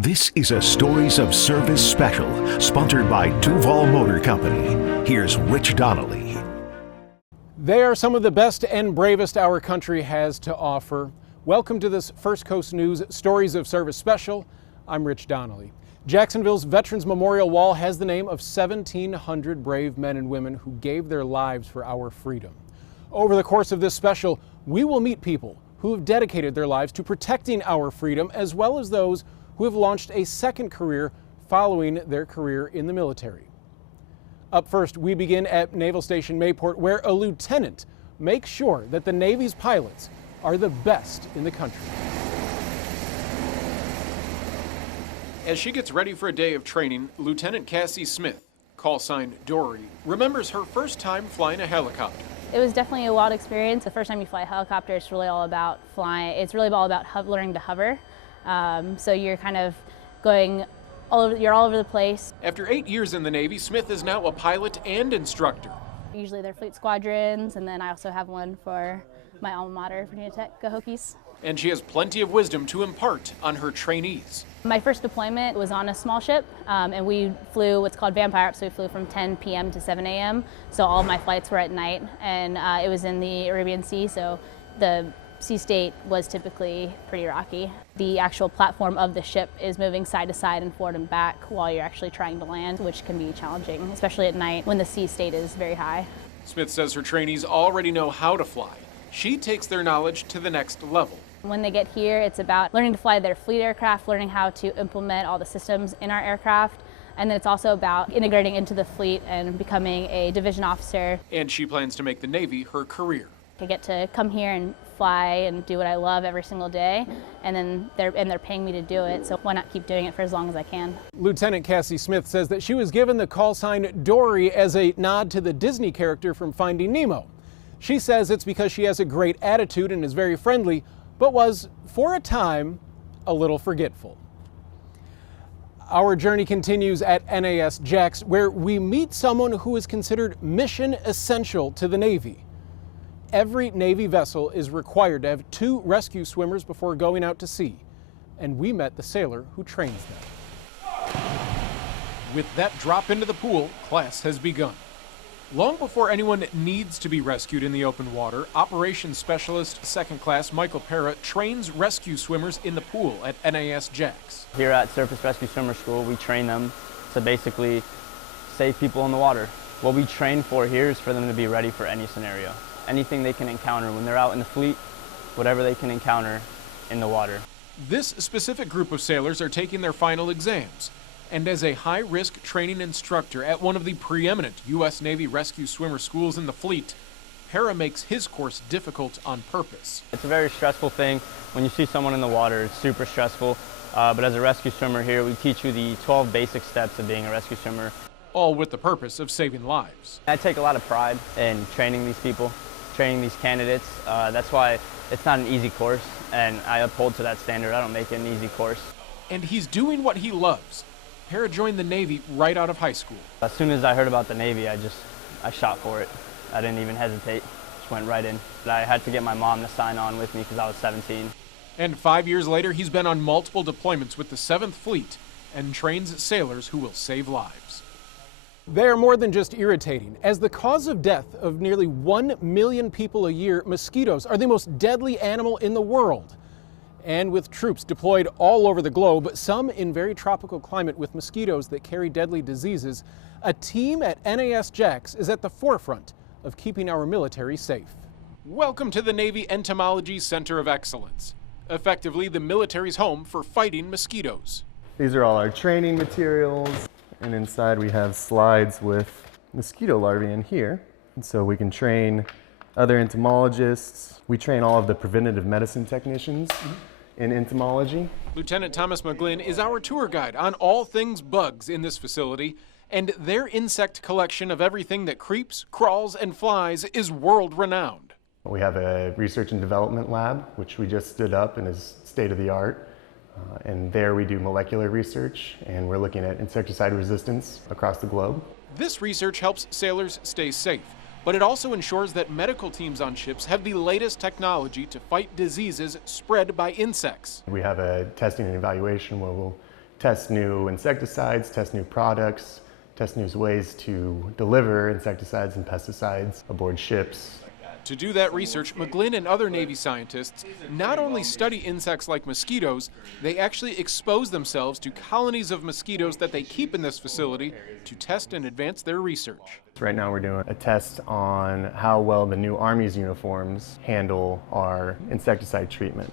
This is a Stories of Service special, sponsored by Duval Motor Company. Here's Rich Donnelly. They are some of the best and bravest our country has to offer. Welcome to this First Coast News Stories of Service special. I'm Rich Donnelly. Jacksonville's Veterans Memorial Wall has the name of 1,700 brave men and women who gave their lives for our freedom. Over the course of this special, we will meet people who have dedicated their lives to protecting our freedom, as well as those who have launched a second career following their career in the military. Up first, we begin at Naval Station Mayport, where a lieutenant makes sure that the Navy's pilots are the best in the country. As she gets ready for a day of training, Lieutenant Cassie Smith, call sign Dory, remembers her first time flying a helicopter. It was definitely a wild experience. The first time you fly a helicopter, it's really all about flying. It's really all about learning to hover. So you're kind of going all over, you're all over the place. After 8 years in the Navy, Smith is now a pilot and instructor. Usually they're fleet squadrons, and then I also have one for my alma mater, Virginia Tech, Go Hokies. And she has plenty of wisdom to impart on her trainees. My first deployment was on a small ship, and we flew what's called Vampire, so we flew from 10 p.m. to 7 a.m. So all of my flights were at night, and it was in the Arabian Sea, so the sea state was typically pretty rocky. The actual platform of the ship is moving side to side and forward and back while you're actually trying to land, which can be challenging, especially at night when the sea state is very high. Smith says her trainees already know how to fly. She takes their knowledge to the next level. When they get here, it's about learning to fly their fleet aircraft, learning how to implement all the systems in our aircraft, and then it's also about integrating into the fleet and becoming a division officer. And she plans to make the Navy her career. I get to come here and fly and do what I love every single day, and then they're paying me to do it, so why not keep doing it for as long as I can? Lieutenant Cassie Smith says that she was given the call sign Dory as a nod to the Disney character from Finding Nemo. She says it's because she has a great attitude and is very friendly, but was, for a time, a little forgetful. Our journey continues at NAS Jax, where we meet someone who is considered mission essential to the Navy. Every Navy vessel is required to have 2 rescue swimmers before going out to sea, and we met the sailor who trains them. With that drop into the pool, class has begun. Long before anyone needs to be rescued in the open water, Operations Specialist 2nd Class Michael Pera trains rescue swimmers in the pool at NAS Jax. Here at Surface Rescue Swimmer School, we train them to basically save people in the water. What we train for here is for them to be ready for any scenario. Anything they can encounter when they're out in the fleet, whatever they can encounter in the water. This specific group of sailors are taking their final exams. And as a high-risk training instructor at one of the preeminent U.S. Navy rescue swimmer schools in the fleet, Pera makes his course difficult on purpose. It's a very stressful thing. When you see someone in the water, it's super stressful. But as a rescue swimmer here, we teach you the 12 basic steps of being a rescue swimmer. All with the purpose of saving lives. I take a lot of pride in training these people, training these candidates. That's why it's not an easy course, and I uphold to that standard. I don't make it an easy course. And he's doing what he loves. Pera joined the Navy right out of high school. As soon as I heard about the Navy, I shot for it. I didn't even hesitate, just went right in. But I had to get my mom to sign on with me because I was 17. And 5 years later, he's been on multiple deployments with the 7th Fleet and trains sailors who will save lives. They are more than just irritating. As the cause of death of nearly 1 million people a year, mosquitoes are the most deadly animal in the world. And with troops deployed all over the globe, some in very tropical climate with mosquitoes that carry deadly diseases, a team at NAS Jax is at the forefront of keeping our military safe. Welcome to the Navy Entomology Center of Excellence, effectively the military's home for fighting mosquitoes. These are all our training materials, and inside we have slides with mosquito larvae in here. And so we can train other entomologists. We train all of the preventative medicine technicians in entomology. Lieutenant Thomas McGlynn is our tour guide on all things bugs in this facility, and their insect collection of everything that creeps, crawls, and flies is world-renowned. We have a research and development lab, which we just stood up and is state-of-the-art. And there we do molecular research, and we're looking at insecticide resistance across the globe. This research helps sailors stay safe, but it also ensures that medical teams on ships have the latest technology to fight diseases spread by insects. We have a testing and evaluation where we'll test new insecticides, test new products, test new ways to deliver insecticides and pesticides aboard ships. To do that research, McGlynn and other Navy scientists not only study insects like mosquitoes, they actually expose themselves to colonies of mosquitoes that they keep in this facility to test and advance their research. Right now we're doing a test on how well the new Army's uniforms handle our insecticide treatment.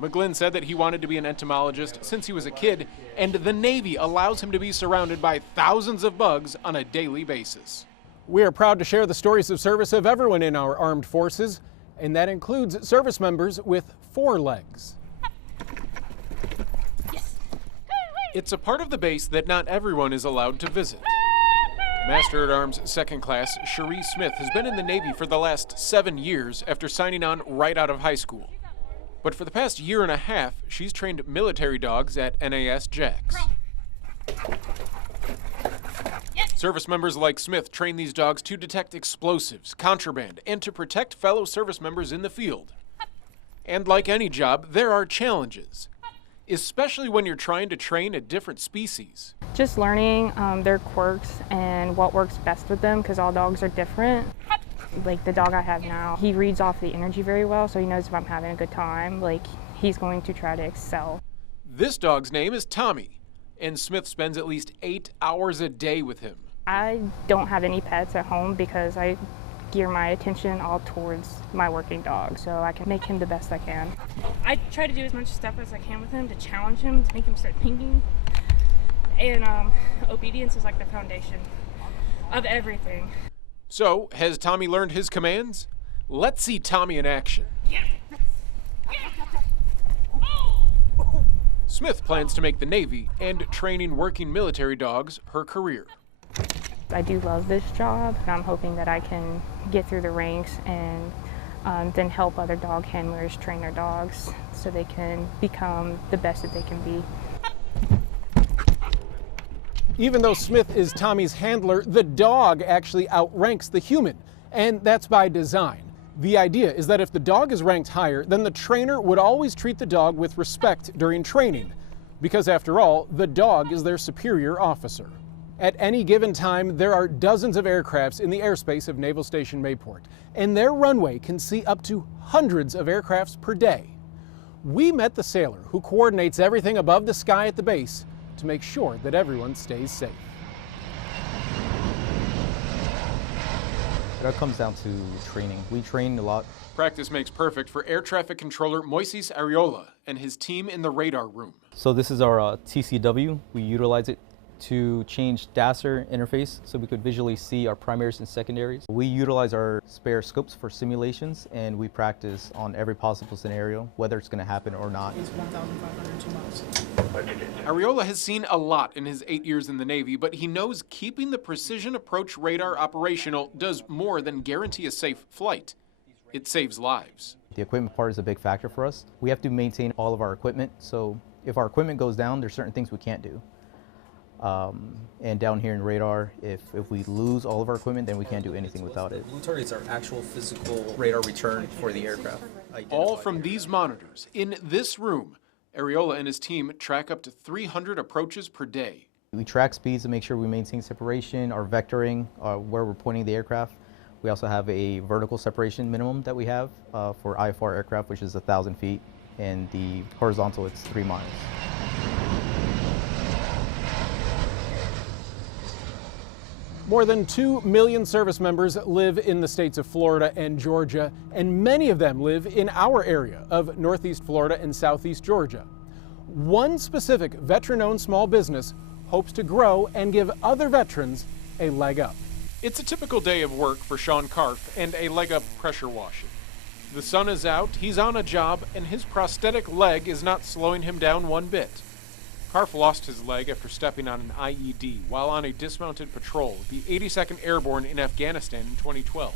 McGlynn said that he wanted to be an entomologist since he was a kid, and the Navy allows him to be surrounded by thousands of bugs on a daily basis. We are proud to share the stories of service of everyone in our armed forces, and that includes service members with 4 legs. It's a part of the base that not everyone is allowed to visit. Master-at-Arms Second Class Cherie Smith has been in the Navy for the last 7 years after signing on right out of high school. But for the past year and a half, she's trained military dogs at NAS Jax. Service members like Smith train these dogs to detect explosives, contraband, and to protect fellow service members in the field. And like any job, there are challenges, especially when you're trying to train a different species. Just learning their quirks and what works best with them, because all dogs are different. Like the dog I have now, he reads off the energy very well, so he knows if I'm having a good time, like he's going to try to excel. This dog's name is Tommy, and Smith spends at least 8 hours a day with him. I don't have any pets at home because I gear my attention all towards my working dog, so I can make him the best I can. I try to do as much stuff as I can with him to challenge him, to make him start thinking. And obedience is like the foundation of everything. So, has Tommy learned his commands? Let's see Tommy in action. Smith plans to make the Navy and training working military dogs her career. I do love this job, and I'm hoping that I can get through the ranks and then help other dog handlers train their dogs so they can become the best that they can be. Even though Smith is Tommy's handler, the dog actually outranks the human, and that's by design. The idea is that if the dog is ranked higher, then the trainer would always treat the dog with respect during training, because after all, the dog is their superior officer. At any given time, there are dozens of aircrafts in the airspace of Naval Station Mayport, and their runway can see up to hundreds of aircrafts per day. We met the sailor who coordinates everything above the sky at the base to make sure that everyone stays safe. That comes down to training. We train a lot. Practice makes perfect for Air Traffic Controller Moises Ariola and his team in the radar room. So this is our TCW. We utilize it to change DASR interface so we could visually see our primaries and secondaries. We utilize our spare scopes for simulations, and we practice on every possible scenario, whether it's going to happen or not. It's 1,502 miles. Ariola has seen a lot in his 8 years in the Navy, but he knows keeping the precision approach radar operational does more than guarantee a safe flight. It saves lives. The equipment part is a big factor for us. We have to maintain all of our equipment, so if our equipment goes down, there's certain things we can't do. And down here in radar, if we lose all of our equipment, then we can't do anything without it. Blue targets are actual physical radar return for the aircraft. All from these monitors. In this room, Ariola and his team track up to 300 approaches per day. We track speeds to make sure we maintain separation, our vectoring, where we're pointing the aircraft. We also have a vertical separation minimum that we have for IFR aircraft, which is 1,000 feet, and the horizontal, it's 3 miles. More than 2 million service members live in the states of Florida and Georgia, and many of them live in our area of Northeast Florida and Southeast Georgia. One specific veteran-owned small business hopes to grow and give other veterans a leg up. It's a typical day of work for Sean Karff and a leg up pressure washing. The sun is out, he's on a job, and his prosthetic leg is not slowing him down one bit. Karff lost his leg after stepping on an IED while on a dismounted patrol with the 82nd Airborne in Afghanistan in 2012.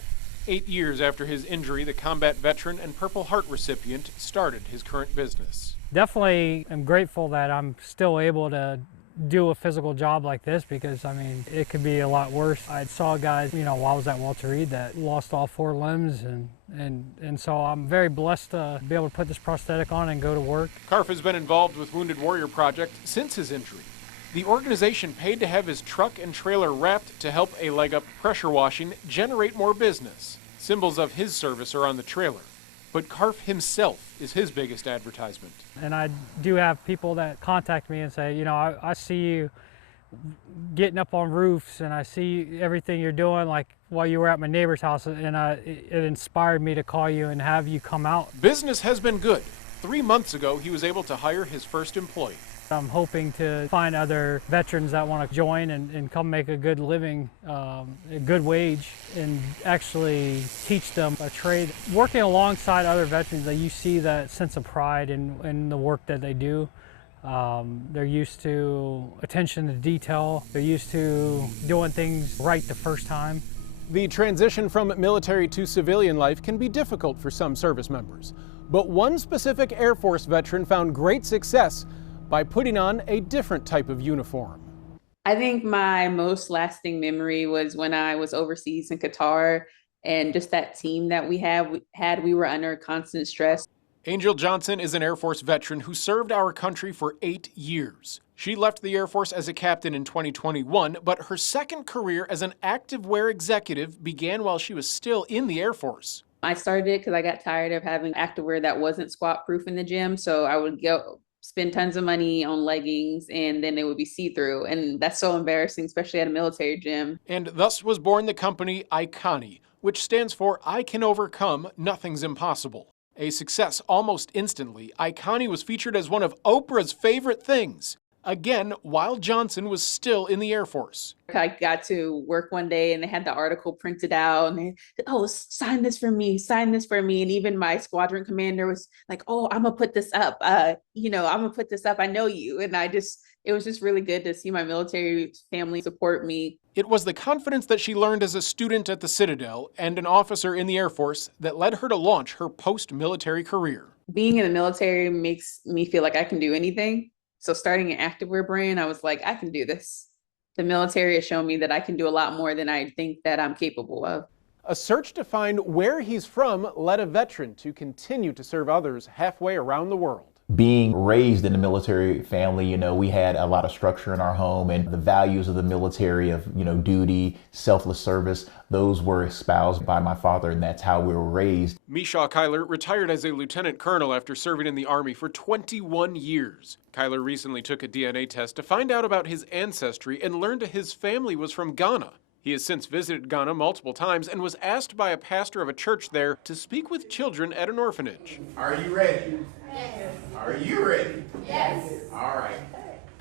8 years after his injury, the combat veteran and Purple Heart recipient started his current business. Definitely am grateful that I'm still able to do a physical job like this because, I mean, it could be a lot worse. I saw guys, you know, while I was at Walter Reed that lost all 4 limbs, and so I'm very blessed to be able to put this prosthetic on and go to work. Karf has been involved with Wounded Warrior Project since his injury. The organization paid to have his truck and trailer wrapped to help a leg up pressure washing generate more business. Symbols of his service are on the trailer. But Karf himself is his biggest advertisement. And I do have people that contact me and say, you know, I see you getting up on roofs and I see everything you're doing, like while you were at my neighbor's house, and it inspired me to call you and have you come out. Business has been good. 3 months ago, he was able to hire his first employee. I'm hoping to find other veterans that want to join and come make a good living, a good wage, and actually teach them a trade. Working alongside other veterans, you see that sense of pride in the work that they do. They're used to attention to detail. They're used to doing things right the first time. The transition from military to civilian life can be difficult for some service members. But one specific Air Force veteran found great success by putting on a different type of uniform. I think my most lasting memory was when I was overseas in Qatar, and just that team that we were under constant stress. Angel Johnson is an Air Force veteran who served our country for 8 years. She left the Air Force as a captain in 2021, but her second career as an activewear executive began while she was still in the Air Force. I started it because I got tired of having activewear that wasn't squat proof in the gym, so I would go spend tons of money on leggings and then it would be see-through, and that's so embarrassing, especially at a military gym. And thus was born the company Iconi, which stands for I Can Overcome, Nothing's Impossible. A success almost instantly, Iconi was featured as one of Oprah's favorite things, again while Johnson was still in the Air Force. I got to work one day and they had the article printed out and they said, oh, sign this for me, sign this for me. And even my squadron commander was like, oh, I'm gonna put this up. I'm gonna put this up. I know you. And it was just really good to see my military family support me. It was the confidence that she learned as a student at the Citadel and an officer in the Air Force that led her to launch her post-military career. Being in the military makes me feel like I can do anything. So starting an activewear brand, I was like, I can do this. The military has shown me that I can do a lot more than I think that I'm capable of. A search to find where he's from led a veteran to continue to serve others halfway around the world. Being raised in a military family, you know, we had a lot of structure in our home, and the values of the military of, you know, duty, selfless service, those were espoused by my father, and that's how we were raised. Mishaw Kyler retired as a lieutenant colonel after serving in the Army for 21 years. Kyler recently took a DNA test to find out about his ancestry and learned his family was from Ghana. He has since visited Ghana multiple times and was asked by a pastor of a church there to speak with children at an orphanage. Are you ready? Yes. Are you ready? Yes. All right.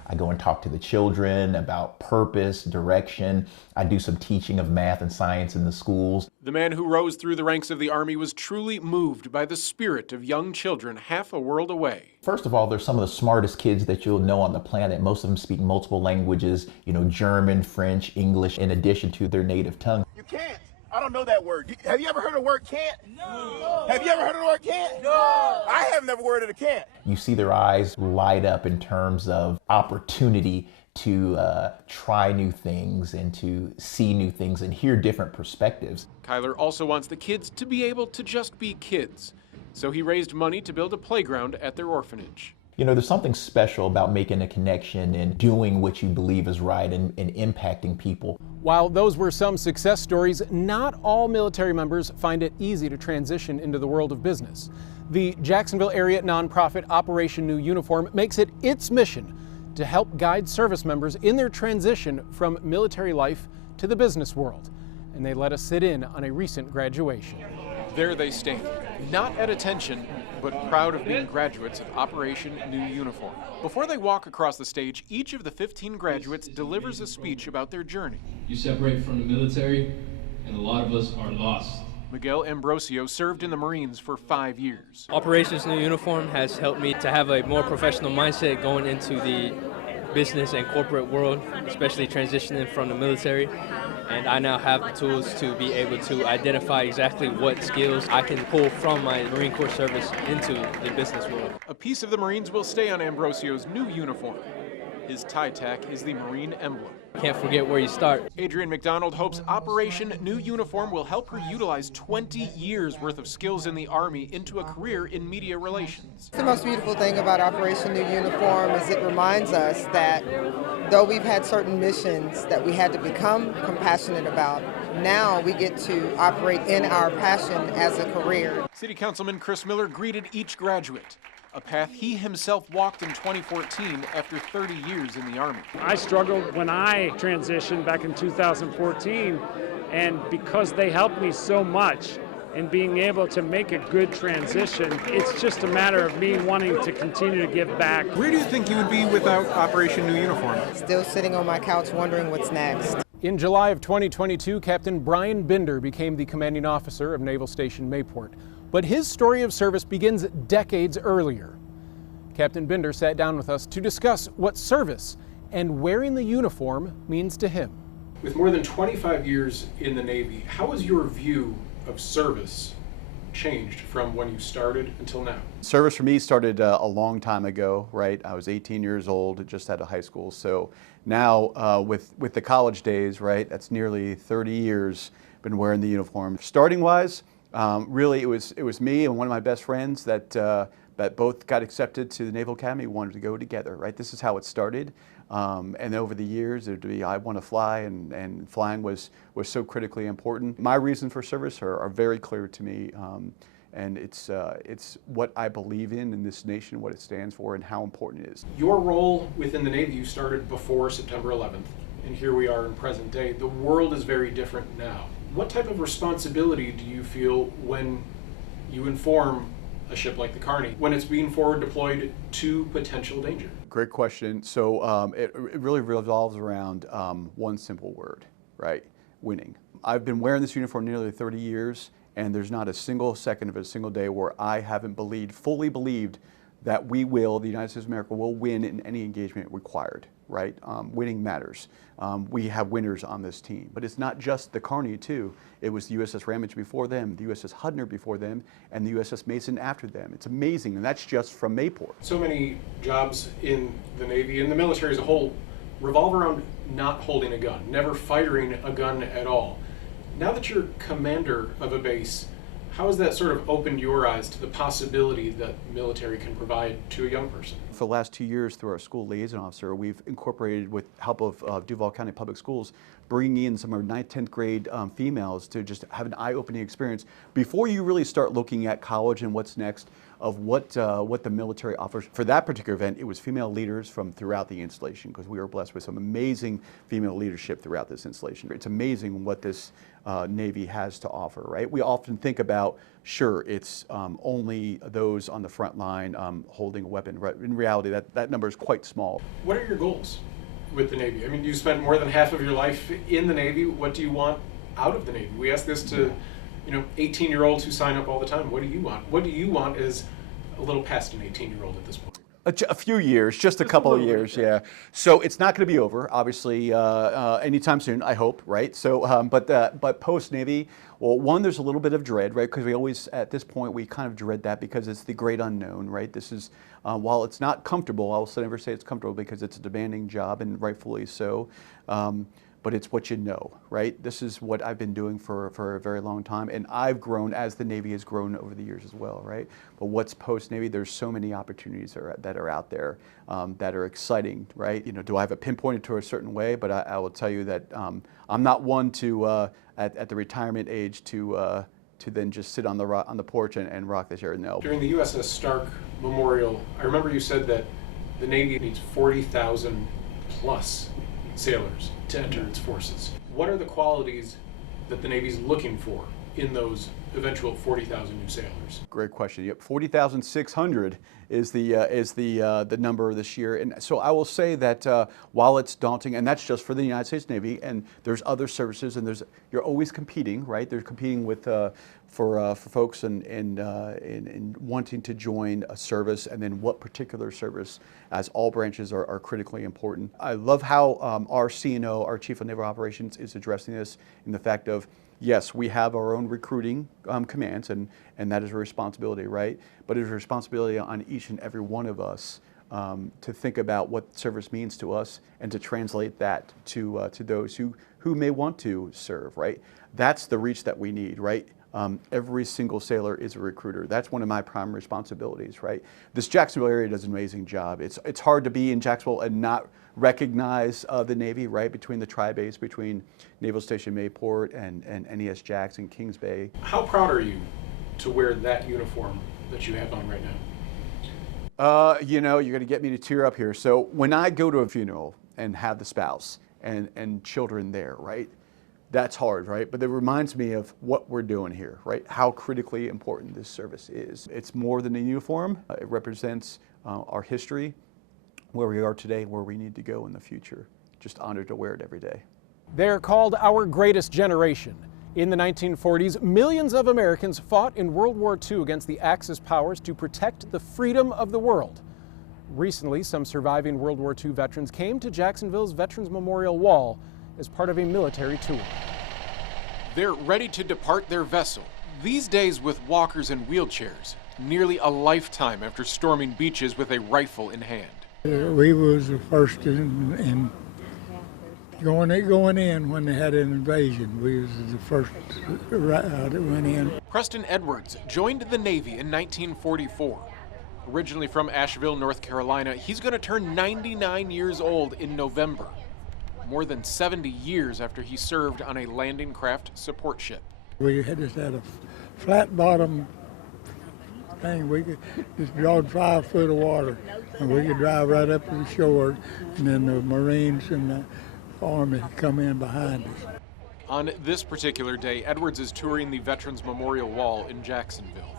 I go and talk to the children about purpose, direction. I do some teaching of math and science in the schools. The man who rose through the ranks of the Army was truly moved by the spirit of young children half a world away. First of all, they're some of the smartest kids that you'll know on the planet. Most of them speak multiple languages, you know, German, French, English, in addition to their native tongue. You can't. I don't know that word. Have you ever heard of the word can't? No. Have you ever heard of the word can't? No. I have never heard of the can't. You see their eyes light up in terms of opportunity to try new things and to see new things and hear different perspectives. Kyler also wants the kids to be able to just be kids. So he raised money to build a playground at their orphanage. You know, there's something special about making a connection and doing what you believe is right and impacting people. While those were some success stories, not all military members find it easy to transition into the world of business. The Jacksonville area nonprofit Operation New Uniform makes it its mission to help guide service members in their transition from military life to the business world. And they let us sit in on a recent graduation. There they stand, not at attention, but proud of being graduates of Operation New Uniform. Before they walk across the stage, each of the 15 graduates delivers a speech about their journey. You separate from the military, and a lot of us are lost. Miguel Ambrosio served in the Marines for 5 years. Operations New Uniform has helped me to have a more professional mindset going into the business and corporate world, especially transitioning from the military. And I now have the tools to be able to identify exactly what skills I can pull from my Marine Corps service into the business world. A piece of the Marines will stay on Ambrosio's new uniform. His tie tack is the Marine emblem. Can't forget where you start. Adrian McDonald hopes Operation New Uniform will help her utilize 20 years worth of skills in the Army into a career in media relations. The most beautiful thing about Operation New Uniform is it reminds us that though we've had certain missions that we had to become compassionate about, now we get to operate in our passion as a career. City Councilman Chris Miller greeted each graduate, a path he himself walked in 2014 after 30 years in the Army. I struggled when I transitioned back in 2014, and because they helped me so much in being able to make a good transition, it's just a matter of me wanting to continue to give back. Where do you think you would be without Operation New Uniform? Still sitting on my couch wondering what's next. In July of 2022, Captain Brian Binder became the commanding officer of Naval Station Mayport. But his story of service begins decades earlier. Captain Binder sat down with us to discuss what service and wearing the uniform means to him. With more than 25 years in the Navy, how has your view of service changed from when you started until now? Service for me started a long time ago, right? I was 18 years old, just out of high school. So now with the college days, right, that's nearly 30 years been wearing the uniform. Starting wise, really it was me and one of my best friends that both got accepted to the Naval Academy, wanted to go together, right? This is how it started. And over the years, it would be I want to fly, and flying was so critically important. My reasons for service are very clear to me, and it's what I believe in this nation, what it stands for, and how important it is. Your role within the Navy, you started before September 11th, and here we are in present day. The world is very different now. What type of responsibility do you feel when you inform a ship like the Carney when it's being forward deployed to potential danger? Great question. So it really revolves around one simple word, right? Winning. I've been wearing this uniform nearly 30 years, and there's not a single second of a single day where I haven't fully believed that the United States of America will win in any engagement required, right? Winning matters. We have winners on this team, but it's not just the Carney too. It was the USS Ramage before them, the USS Hudner before them, and the USS Mason after them. It's amazing, and that's just from Mayport. So many jobs in the Navy and the military as a whole revolve around not holding a gun, never firing a gun at all. Now that you're commander of a base, how has that sort of opened your eyes to the possibility that military can provide to a young person? For the last 2 years, through our school liaison officer, we've incorporated, with help of Duval County Public Schools, bringing in some of our 9th, 10th grade females to just have an eye-opening experience before you really start looking at college and what's next, of what the military offers. For that particular event, it was female leaders from throughout the installation, because we were blessed with some amazing female leadership throughout this installation. It's amazing what this Navy has to offer, right? We often think about, sure, it's only those on the front line holding a weapon. Right? In reality, that number is quite small. What are your goals with the Navy? I mean, you spent more than half of your life in the Navy. What do you want out of the Navy? We ask this to 18-year-olds who sign up all the time. What do you want? What do you want as a little past an 18-year-old at this point? A few years, just a couple of years, yeah. So it's not going to be over, obviously, anytime soon, I hope, right? So, but post-Navy, well, one, there's a little bit of dread, right? Because we always, at this point, we kind of dread that because it's the great unknown, right? This is, while it's not comfortable, I will never say it's comfortable because it's a demanding job, and rightfully so. But it's what you know, right? This is what I've been doing for a very long time, and I've grown as the Navy has grown over the years as well, right? But what's post-Navy, there's so many opportunities that are out there that are exciting, right? Do I have it pinpointed to a certain way? But I will tell you that I'm not one to, at the retirement age, to then just sit on the porch and rock the chair. No. During the USS Stark Memorial, I remember you said that the Navy needs 40,000 plus sailors to enter its forces. What are the qualities that the Navy's looking for in those eventual 40,000 new sailors? Great question. Yep, 40,600 is the number this year, and so I will say that while it's daunting, and that's just for the United States Navy, and there's other services, and you're always competing, right? They're competing with for folks and wanting to join a service, and then what particular service, as all branches are critically important. I love how our CNO, our Chief of Naval Operations, is addressing this in the fact of, yes, we have our own recruiting commands, and that is a responsibility, right? But it is a responsibility on each and every one of us to think about what service means to us and to translate that to those who may want to serve, right? That's the reach that we need, right? Every single sailor is a recruiter. That's one of my prime responsibilities, right? This Jacksonville area does an amazing job. It's hard to be in Jacksonville and not recognize the Navy, right? Between the tri-base, between Naval Station Mayport and NES Jackson, Kings Bay. How proud are you to wear that uniform that you have on right now? You know, you're gonna get me to tear up here. So when I go to a funeral and have the spouse and children there, right? That's hard, right? But it reminds me of what we're doing here, right? How critically important this service is. It's more than a uniform. It represents our history, where we are today, where we need to go in the future. Just honored to wear it every day. They're called our greatest generation. In the 1940s, millions of Americans fought in World War II against the Axis powers to protect the freedom of the world. Recently, some surviving World War II veterans came to Jacksonville's Veterans Memorial Wall as part of a military tour. They're ready to depart their vessel, these days with walkers and wheelchairs, nearly a lifetime after storming beaches with a rifle in hand. We was the first in going in when they had an invasion. We was the first that went in. Preston Edwards joined the Navy in 1944. Originally from Asheville, North Carolina, he's going to turn 99 years old in November, more than 70 years after he served on a landing craft support ship. We just had a flat bottom thing. We could just draw 5 foot of water, and we could drive right up to the shore, and then the Marines and the Army come in behind us. On this particular day, Edwards is touring the Veterans Memorial Wall in Jacksonville.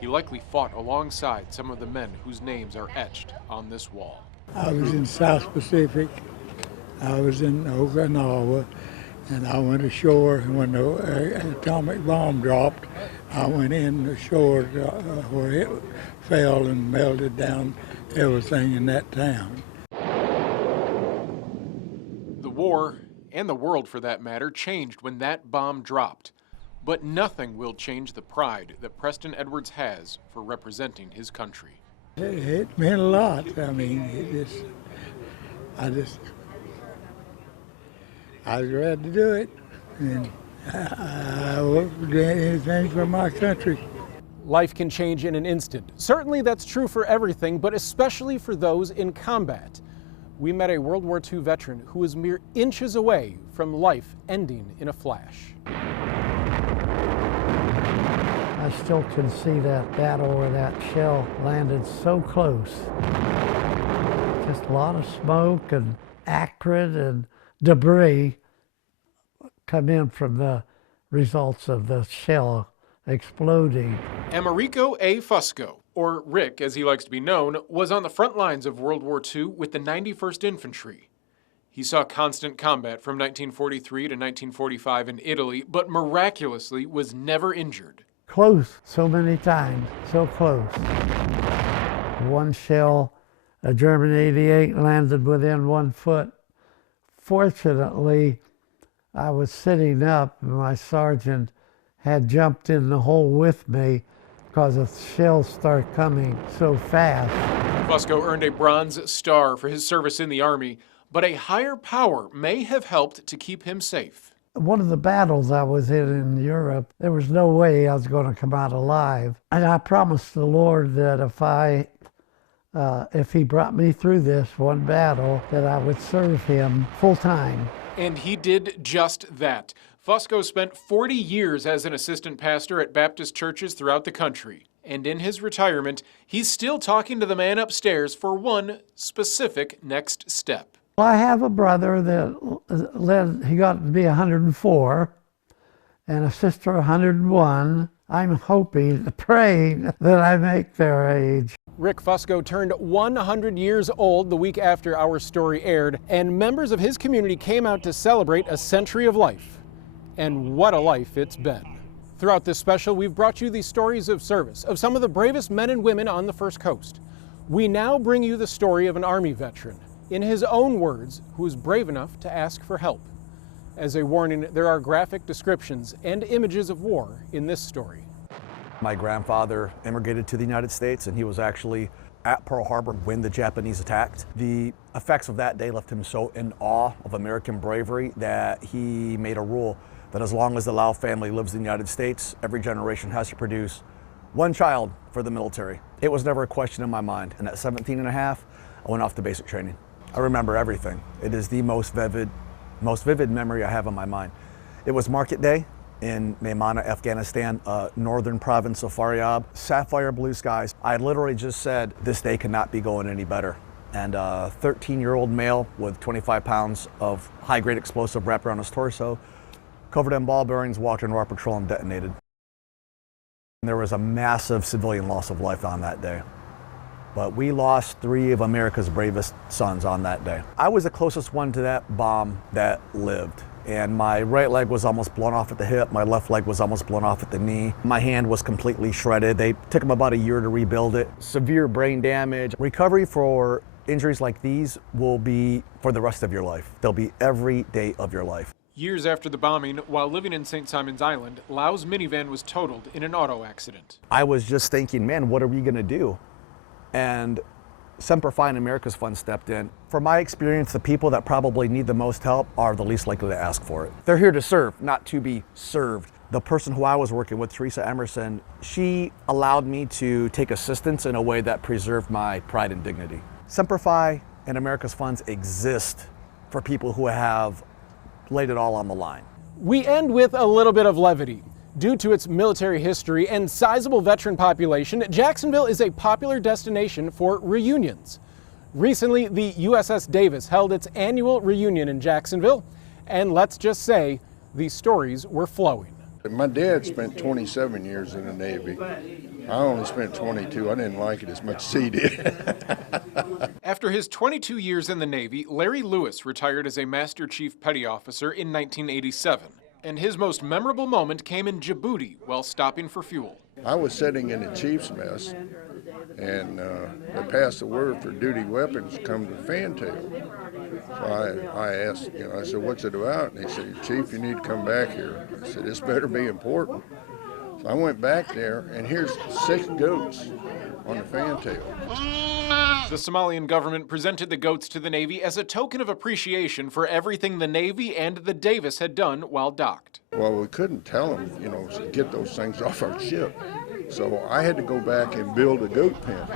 He likely fought alongside some of the men whose names are etched on this wall. I was in South Pacific. I was in Okinawa, and I went ashore. When the atomic bomb dropped, I went in ashore where it fell and melted down everything in that town. The war, and the world for that matter, changed when that bomb dropped. But nothing will change the pride that Preston Edwards has for representing his country. It meant a lot. I mean, I was glad to do it, and I would do anything for my country. Life can change in an instant. Certainly that's true for everything, but especially for those in combat. We met a World War II veteran who was mere inches away from life ending in a flash. I still can see that battle where that shell landed so close. Just a lot of smoke and acrid and debris come in from the results of the shell exploding. Americo A. Fusco, or Rick as he likes to be known, was on the front lines of World War II with the 91st Infantry. He saw constant combat from 1943 to 1945 in Italy, but miraculously was never injured. Close so many times, so close. One shell, a German 88, landed within 1 foot. Fortunately, I was sitting up and my sergeant had jumped in the hole with me because the shells start coming so fast. Fusco earned a Bronze Star for his service in the Army, but a higher power may have helped to keep him safe. One of the battles I was in Europe, there was no way I was going to come out alive. And I promised the Lord that if he brought me through this one battle, that I would serve him full time. And he did just that. Fusco spent 40 years as an assistant pastor at Baptist churches throughout the country. And in his retirement, he's still talking to the man upstairs for one specific next step. Well, I have a brother that he got to be 104, and a sister 101. I'm hoping, praying that I make their age. Rick Fusco turned 100 years old the week after our story aired, and members of his community came out to celebrate a century of life. And what a life it's been. Throughout this special, we've brought you the stories of service of some of the bravest men and women on the First Coast. We now bring you the story of an Army veteran, in his own words, who was brave enough to ask for help. As a warning, there are graphic descriptions and images of war in this story. My grandfather immigrated to the United States, and he was actually at Pearl Harbor when the Japanese attacked. The effects of that day left him so in awe of American bravery that he made a rule that as long as the Lau family lives in the United States, every generation has to produce one child for the military. It was never a question in my mind. And at 17 and a half, I went off to basic training. I remember everything. It is the most vivid memory I have in my mind. It was market day in Maimana, Afghanistan, northern province of Faryab. Sapphire blue skies. I literally just said, this day cannot be going any better. And a 13-year-old male with 25 pounds of high-grade explosive wrapped around his torso, covered in ball bearings, walked into our patrol and detonated. There was a massive civilian loss of life on that day. But we lost 3 of America's bravest sons on that day. I was the closest one to that bomb that lived. And my right leg was almost blown off at the hip. My left leg was almost blown off at the knee. My hand was completely shredded. They took them about a year to rebuild it. Severe brain damage. Recovery for injuries like these will be for the rest of your life. They'll be every day of your life. Years after the bombing, while living in St. Simon's Island, Lau's minivan was totaled in an auto accident. I was just thinking, man, what are we gonna do? And Semper Fi and America's Fund stepped in. From my experience, the people that probably need the most help are the least likely to ask for it. They're here to serve, not to be served. The person who I was working with, Teresa Emerson, she allowed me to take assistance in a way that preserved my pride and dignity. Semper Fi and America's Funds exist for people who have laid it all on the line. We end with a little bit of levity. Due to its military history and sizable veteran population, Jacksonville is a popular destination for reunions. Recently, the USS Davis held its annual reunion in Jacksonville, and let's just say, these stories were flowing. My dad spent 27 years in the Navy. I only spent 22. I didn't like it as much as he did. After his 22 years in the Navy, Larry Lewis retired as a Master Chief Petty Officer in 1987. And his most memorable moment came in Djibouti while stopping for fuel. I was sitting in the chief's mess, and they passed the word for duty weapons to come to Fantail. So I asked, I said, what's it about? And he said, Chief, you need to come back here. I said, this better be important. So I went back there, and here's 6 goats on the Fantail. The Somalian government presented the goats to the Navy as a token of appreciation for everything the Navy and the Davis had done while docked. Well, we couldn't tell them, to get those things off our ship. So I had to go back and build a goat pen.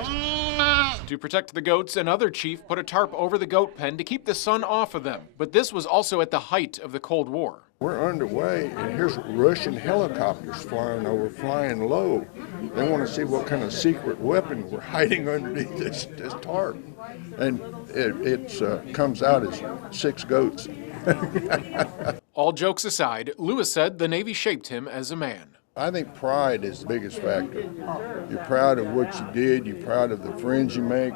To protect the goats, another chief put a tarp over the goat pen to keep the sun off of them. But this was also at the height of the Cold War. We're underway, and here's Russian helicopters flying over, flying low. They want to see what kind of secret weapon we're hiding underneath this tarp. And it comes out as 6 goats. All jokes aside, Lewis said the Navy shaped him as a man. I think pride is the biggest factor. You're proud of what you did. You're proud of the friends you make.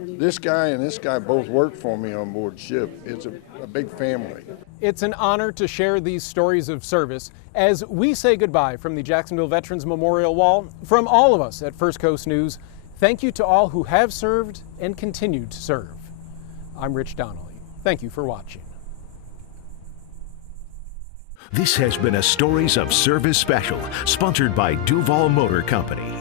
This guy and this guy both worked for me on board ship. It's a big family. It's an honor to share these stories of service as we say goodbye from the Jacksonville Veterans Memorial Wall. From all of us at First Coast News, thank you to all who have served and continue to serve. I'm Rich Donnelly. Thank you for watching. This has been a Stories of Service special, sponsored by Duval Motor Company.